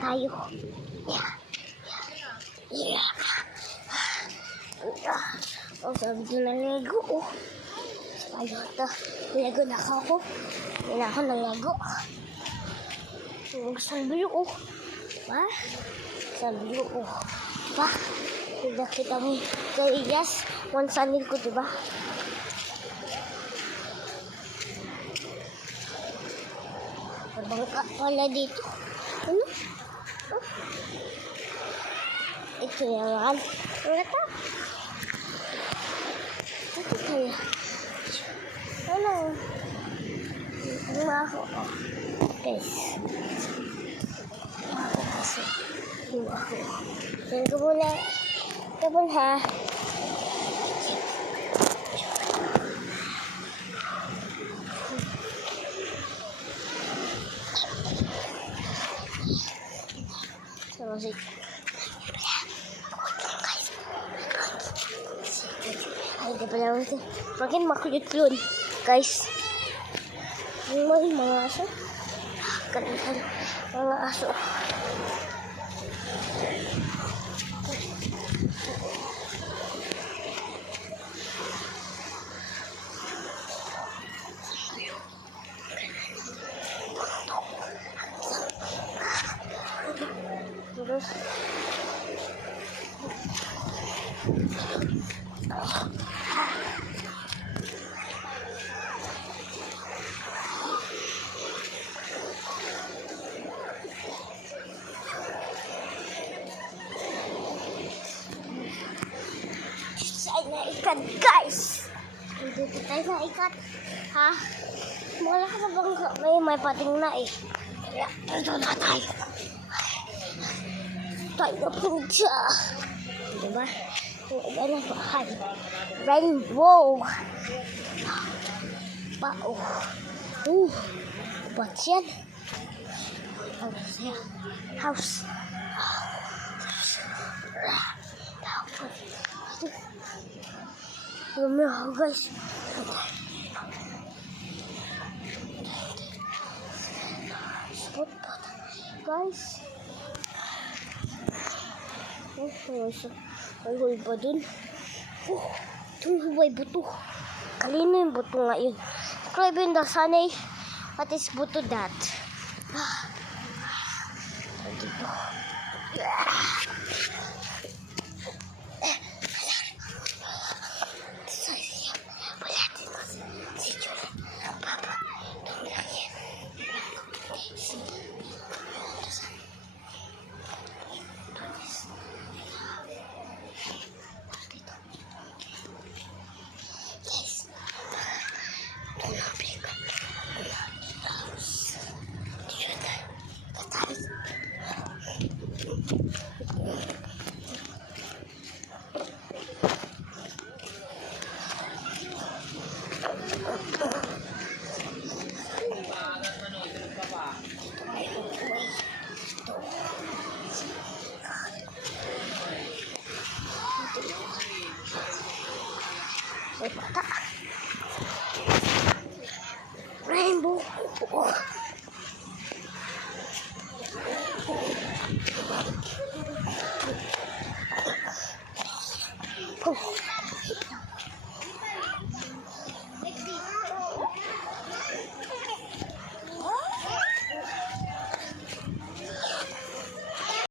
tayo. Yeah. Oh, sabi ko na Lego. Oh. Ayun ito. Lego na ako. Hindi na ako ng Lego. Salbiyo. Oh. Ha? Salbiyo. Oh. Pa? Nakita mo kay Iyas. Wansanil ko, diba? Bangka pala dito. Ano? Oh. Ito yan. Ano ito? Ito kaya. Ano? Lumaho. Oh. Guys. Lumaho kasi. Lumaho. Yan ko muna. Ito po ha. Musik. Ay, di pala musik. Makin makulit yun, guys. Yung mga aso. Kalitan. Mga aso. Terus saya na ikat, guys. Dito tayo na ikat. Ha? Wala ka na bang may pating na eh. Kaya dito na tayo. Tayo na po siya. Diba? Yung iba na bahay. Rainbow. Pao. Ba't yan? Ano siya? House. Lumiyaw, guys. Spot. Guys. Ay, huli pa dun. Itong hubay buto. Kalino yung buto nga yun. Subscribe yun daw sana eh. What is buto that? Dito. May bata. Rainbow. Oh.